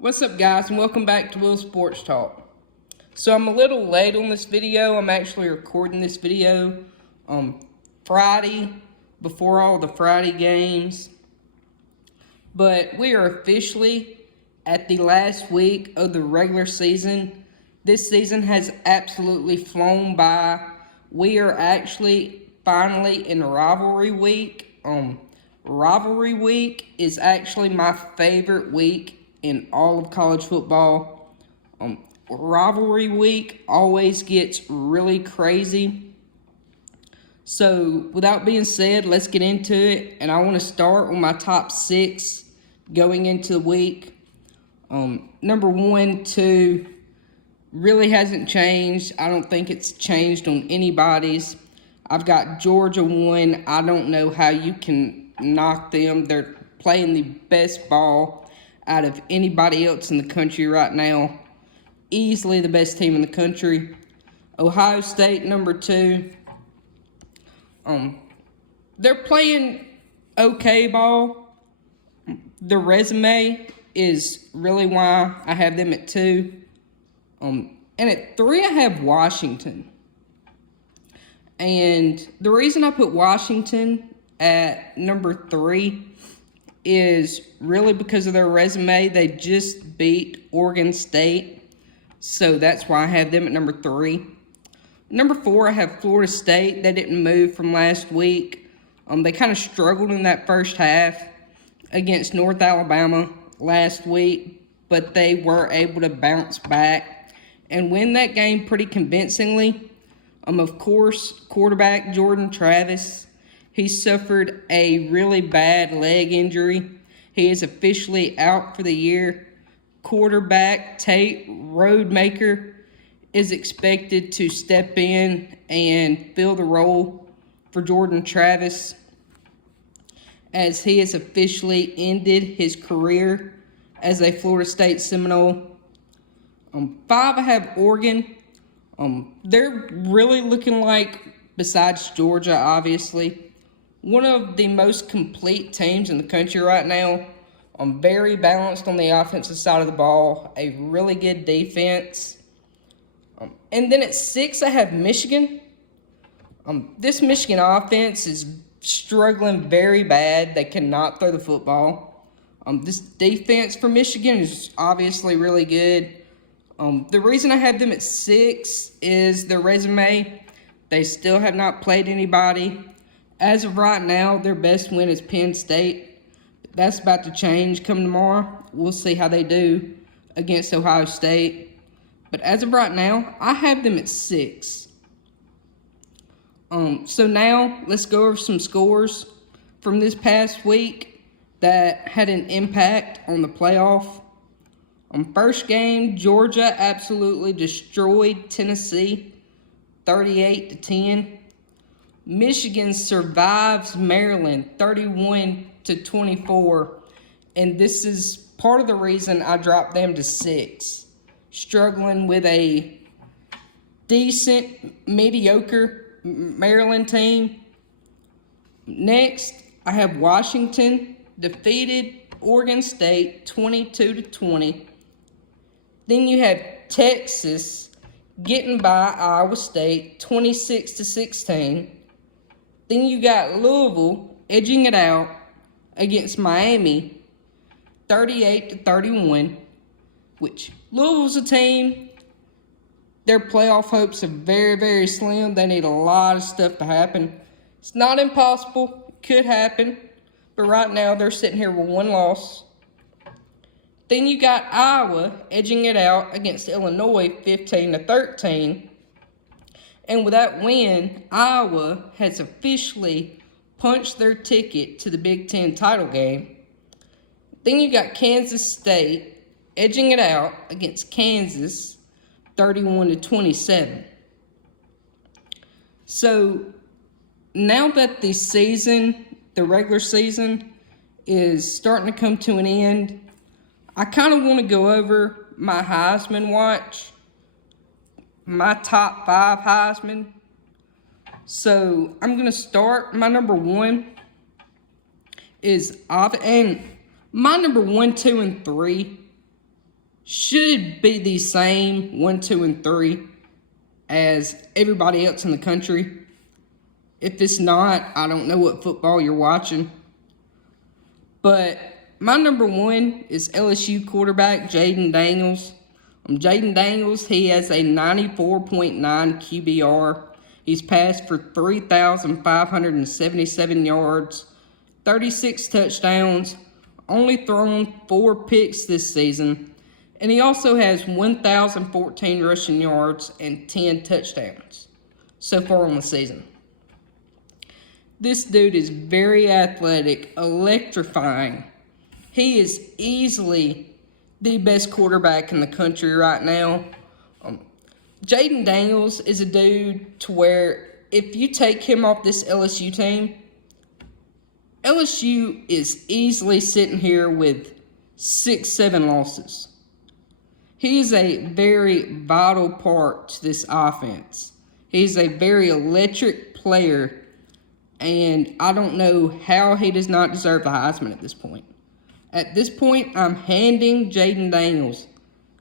What's up, guys, and welcome back to Will Sports Talk. So I'm a little late on this video. I'm actually recording this video on Friday before all the Friday games. But we are officially at the last week of the regular season. This season has absolutely flown by. We are actually finally in rivalry week. Rivalry week is actually my favorite week in all of college football. Rivalry week always gets really crazy. So, without being said, let's get into it. And I want to start with my top 6 going into the week. Number 1, 2 really hasn't changed. I don't think it's changed on anybody's. I've got Georgia 1. I don't know how you can knock them. They're playing the best ball out of anybody else in the country right now. Easily the best team in the country. Ohio State, number 2. They're playing okay ball. The resume is really why I have them at 2. And at 3, I have Washington. And the reason I put Washington at number 3 is really because of their resume. They just beat Oregon State, so that's why I have them at number 3. Number 4, I have Florida State. They didn't move from last week. They kind of struggled in that first half against North Alabama last week, but they were able to bounce back and win that game pretty convincingly. Of course, quarterback Jordan Travis, he suffered a really bad leg injury. He is officially out for the year. Quarterback Tate Rodemaker is expected to step in and fill the role for Jordan Travis, as he has officially ended his career as a Florida State Seminole. 5, I have Oregon. They're really looking like, besides Georgia, obviously, one of the most complete teams in the country right now. Very balanced on the offensive side of the ball. A really good defense. And then at 6, I have Michigan. This Michigan offense is struggling very bad. They cannot throw the football. This defense for Michigan is obviously really good. The reason I have them at 6 is their resume. They still have not played anybody. As of right now, their best win is Penn State. That's about to change come tomorrow. We'll see how they do against Ohio State. But as of right now, I have them at 6. So now, let's go over some scores from this past week that had an impact on the playoff. First game, Georgia absolutely destroyed Tennessee, 38-10. Michigan survives Maryland, 31-24. And this is part of the reason I dropped them to 6. Struggling with a decent, mediocre Maryland team. Next, I have Washington defeated Oregon State 22-20. Then you have Texas getting by Iowa State 26-16. Then you got Louisville edging it out against Miami 38-31, which Louisville's a team. Their playoff hopes are very, very slim. They need a lot of stuff to happen. It's not impossible. It could happen. But right now, they're sitting here with 1 loss. Then you got Iowa edging it out against Illinois 15-13. And with that win, Iowa has officially punched their ticket to the Big Ten title game. Then you got Kansas State edging it out against Kansas 31-27. So now that the season, the regular season, is starting to come to an end, I kind of want to go over my Heisman watch, my top 5 Heisman. So I'm going to start. My number 1 is, and my number 1, 2, and 3 should be the same 1, 2, and 3 as everybody else in the country. If it's not, I don't know what football you're watching. But my number 1 is LSU quarterback Jayden Daniels. Jayden Daniels, he has a 94.9 QBR. He's passed for 3,577 yards, 36 touchdowns, only thrown 4 picks this season. And he also has 1,014 rushing yards and 10 touchdowns so far on the season. This dude is very athletic, electrifying. He is easily the best quarterback in the country right now. Jayden Daniels is a dude to where if you take him off this LSU team, LSU is easily sitting here with 6, 7 losses. He is a very vital part to this offense. He's a very electric player, and I don't know how he does not deserve the Heisman at this point. At this point, I'm handing Jayden Daniels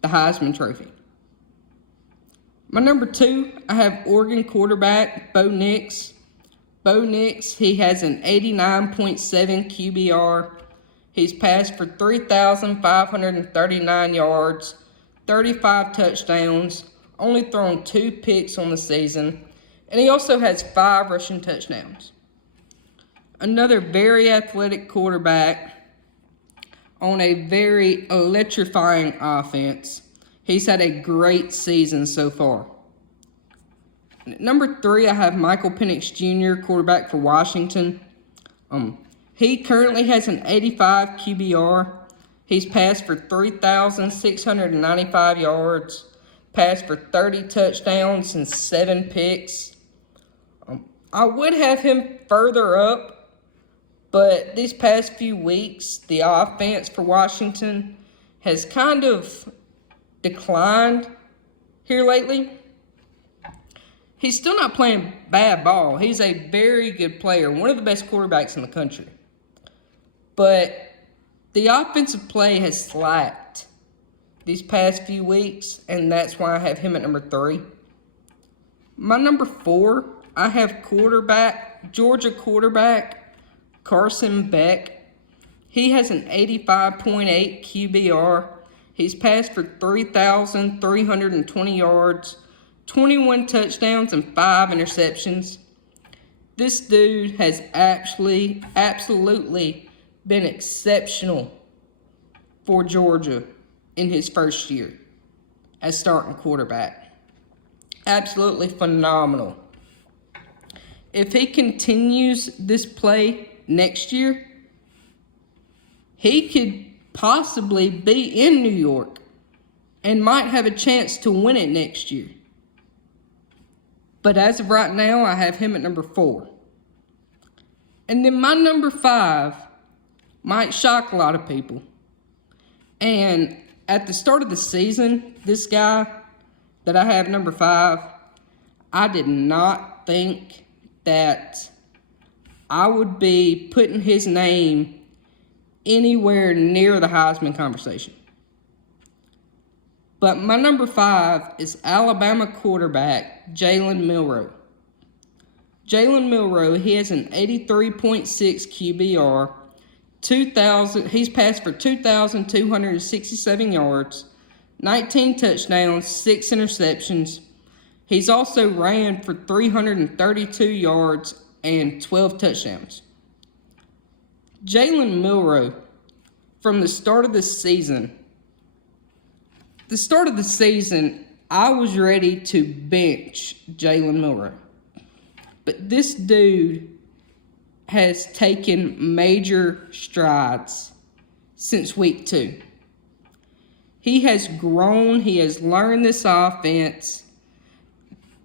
the Heisman Trophy. My number 2, I have Oregon quarterback Bo Nix. Bo Nix, he has an 89.7 QBR. He's passed for 3,539 yards, 35 touchdowns, only thrown 2 picks on the season, and he also has 5 rushing touchdowns. Another very athletic quarterback on a very electrifying offense. He's had a great season so far. Number 3, I have Michael Penix Jr., quarterback for Washington. He currently has an 85 QBR. He's passed for 3,695 yards, passed for 30 touchdowns and 7 picks. I would have him further up, but these past few weeks, the offense for Washington has kind of declined here lately. He's still not playing bad ball. He's a very good player, one of the best quarterbacks in the country. But the offensive play has slacked these past few weeks, and that's why I have him at number 3. My number 4, I have Georgia quarterback Carson Beck. He has an 85.8 QBR. He's passed for 3,320 yards, 21 touchdowns, and 5 interceptions. This dude has absolutely been exceptional for Georgia in his first year as starting quarterback. Absolutely phenomenal. If he continues this play next year, he could possibly be in New York and might have a chance to win it next year. But as of right now, I have him at number 4. And then my number 5 might shock a lot of people. And at the start of the season, this guy that I have number 5, I did not think that I would be putting his name anywhere near the Heisman conversation. But my number 5 is Alabama quarterback Jalen Milroe. Jalen Milroe, he has an 83.6 QBR. He's passed for 2,267 yards, 19 touchdowns, 6 interceptions. He's also ran for 332 yards and 12 touchdowns. Jalen Milroe, from the start of the season, I was ready to bench Jalen Milroe. But this dude has taken major strides since week 2. He has grown. He has learned this offense.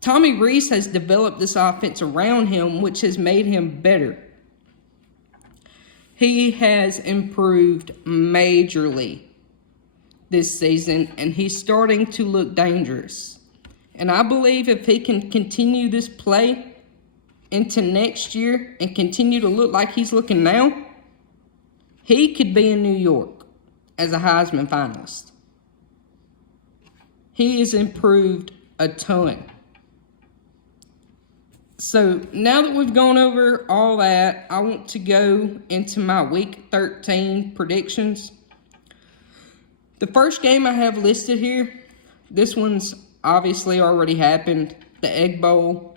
Tommy Rees has developed this offense around him, which has made him better. He has improved majorly this season, and he's starting to look dangerous. And I believe if he can continue this play into next year and continue to look like he's looking now, he could be in New York as a Heisman finalist. He has improved a ton. So now that we've gone over all that, I want to go into my Week 13 predictions. The first game I have listed here, this one's obviously already happened. The Egg Bowl,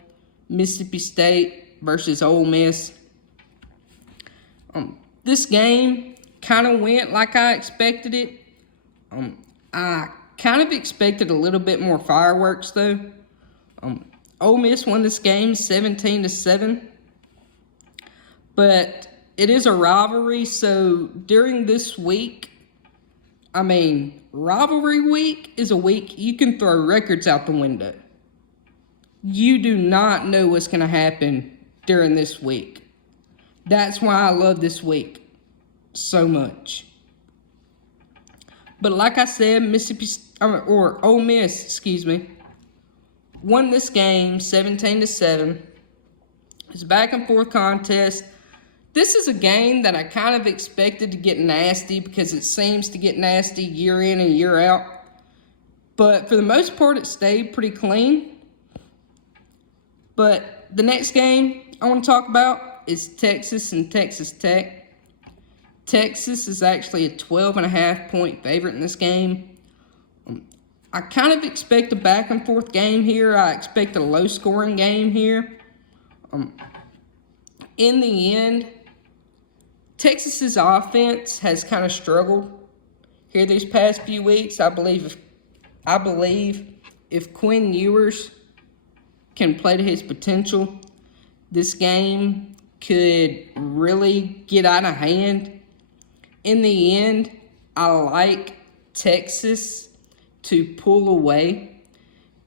Mississippi State versus Ole Miss. This game kind of went like I expected it. I kind of expected a little bit more fireworks though. Ole Miss won this game 17-7. But it is a rivalry, so during this week, rivalry week is a week you can throw records out the window. You do not know what's going to happen during this week. That's why I love this week so much. But like I said, Ole Miss, won this game 17-7. It's a back and forth contest. This is a game that I kind of expected to get nasty because it seems to get nasty year in and year out. But for the most part, it stayed pretty clean. But the next game I want to talk about is Texas and Texas Tech. Texas is actually a 12.5 point favorite in this game. I kind of expect a back and forth game here. I expect a low scoring game here. In the end, Texas's offense has kind of struggled here these past few weeks. I believe if Quinn Ewers can play to his potential, this game could really get out of hand. In the end, I like Texas to pull away,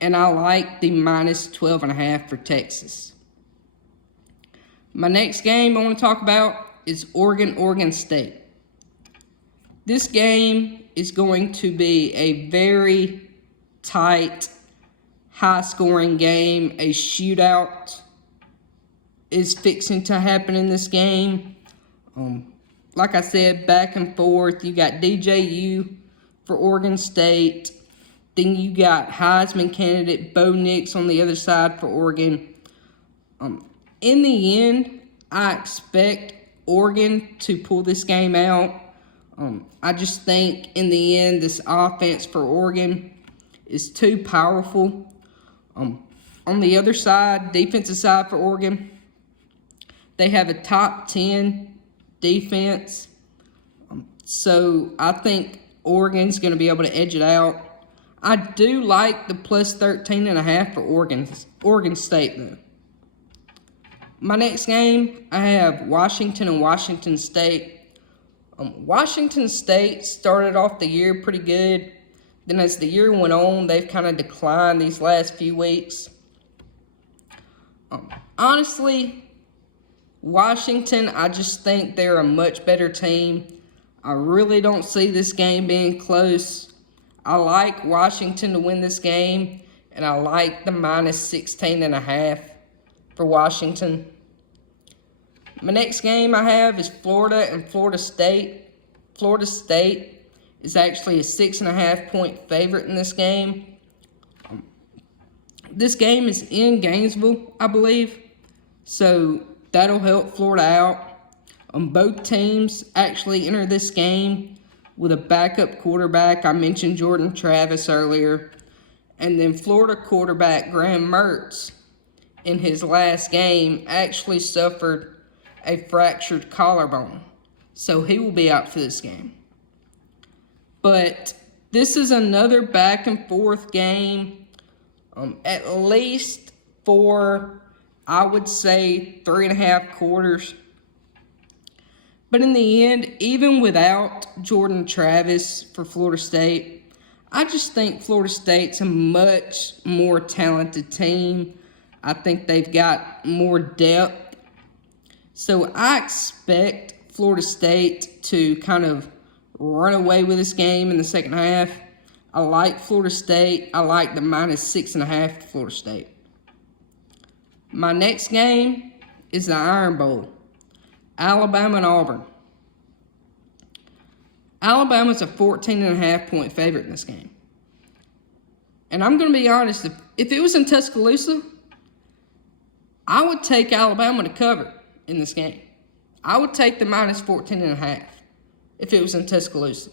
and I like the minus 12.5 for Texas. My next game I want to talk about is Oregon State. This game is going to be a very tight, high-scoring game. A shootout is fixing to happen in this game. Like I said, back and forth. You got DJU for Oregon State. Then you got Heisman candidate Bo Nix on the other side for Oregon. In the end, I expect Oregon to pull this game out. I just think in the end, this offense for Oregon is too powerful. On the other side, defensive side for Oregon, they have a top 10 defense. So I think Oregon's going to be able to edge it out. I do like the plus 13.5 for Oregon State, though. My next game, I have Washington and Washington State. Washington State started off the year pretty good. Then as the year went on, they've kind of declined these last few weeks. Honestly, Washington, I just think they're a much better team. I really don't see this game being close. I like Washington to win this game, and I like the minus 16.5 for Washington. My next game I have is Florida and Florida State. Florida State is actually a 6.5 point favorite in this game. This game is in Gainesville, I believe, so that'll help Florida out. Both teams actually enter this game with a backup quarterback. I mentioned Jordan Travis earlier. And then Florida quarterback Graham Mertz, in his last game, actually suffered a fractured collarbone. So he will be out for this game. But this is another back and forth game. At least for, I would say, 3.5 quarters. But in the end, even without Jordan Travis for Florida State, I just think Florida State's a much more talented team. I think they've got more depth. So I expect Florida State to kind of run away with this game in the second half. I like Florida State. I like the minus 6.5 for Florida State. My next game is the Iron Bowl. Alabama and Auburn. Alabama's a 14.5 point favorite in this game. And I'm going to be honest, if it was in Tuscaloosa, I would take Alabama to cover in this game. I would take the minus 14.5 if it was in Tuscaloosa.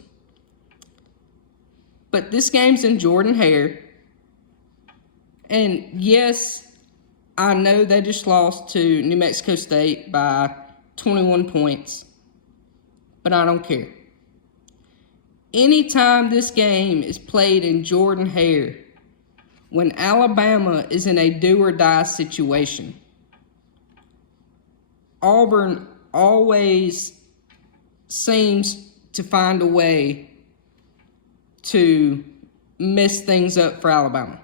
But this game's in Jordan-Hare. And yes, I know they just lost to New Mexico State by 21 points. But I don't care. Anytime this game is played in Jordan-Hare, when Alabama is in a do-or-die situation, Auburn always seems to find a way to mess things up for Alabama.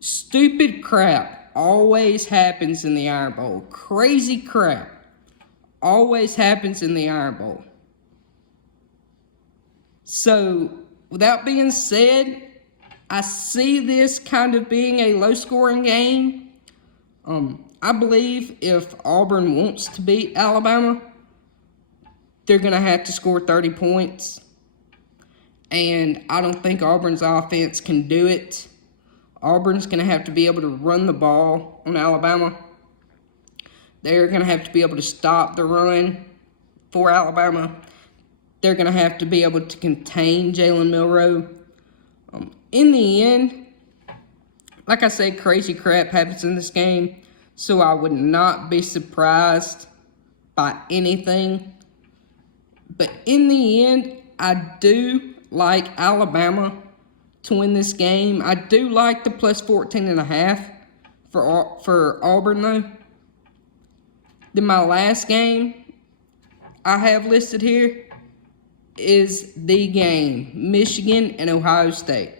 Stupid crap always happens in the Iron Bowl. Crazy crap always happens in the Iron Bowl. So, without being said, I see this kind of being a low-scoring game. I believe if Auburn wants to beat Alabama, they're going to have to score 30 points. And I don't think Auburn's offense can do it. Auburn's going to have to be able to run the ball on Alabama. They're going to have to be able to stop the run for Alabama. They're going to have to be able to contain Jalen Milroe. In the end, like I said, crazy crap happens in this game. So I would not be surprised by anything. But in the end, I do like Alabama to win this game. I do like the plus 14.5 for Auburn, though. Then my last game I have listed here is the game, Michigan and Ohio State.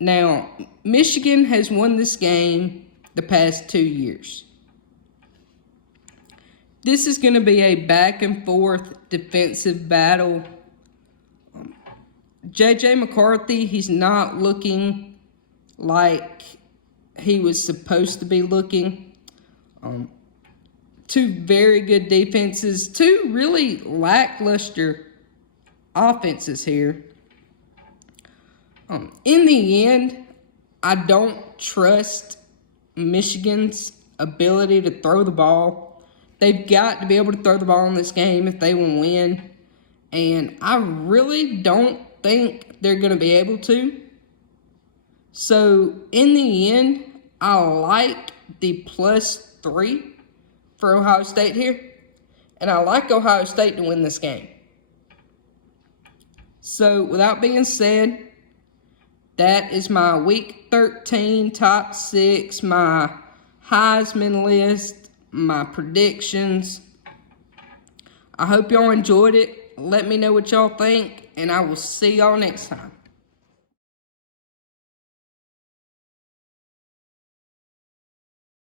Now, Michigan has won this game the past 2 years. This is going to be a back-and-forth defensive battle. J.J. McCarthy, he's not looking like he was supposed to be looking. Two very good defenses, two really lackluster offenses here. In the end, I don't trust Michigan's ability to throw the ball. They've got to be able to throw the ball in this game if they want to win. And I really don't think they're going to be able to. So, in the end, I like the +3 for Ohio State here. And I like Ohio State to win this game. So, without being said, that is my Week 13 top 6, my Heisman list, my predictions. I hope y'all enjoyed it. Let me know what y'all think, and I will see y'all next time.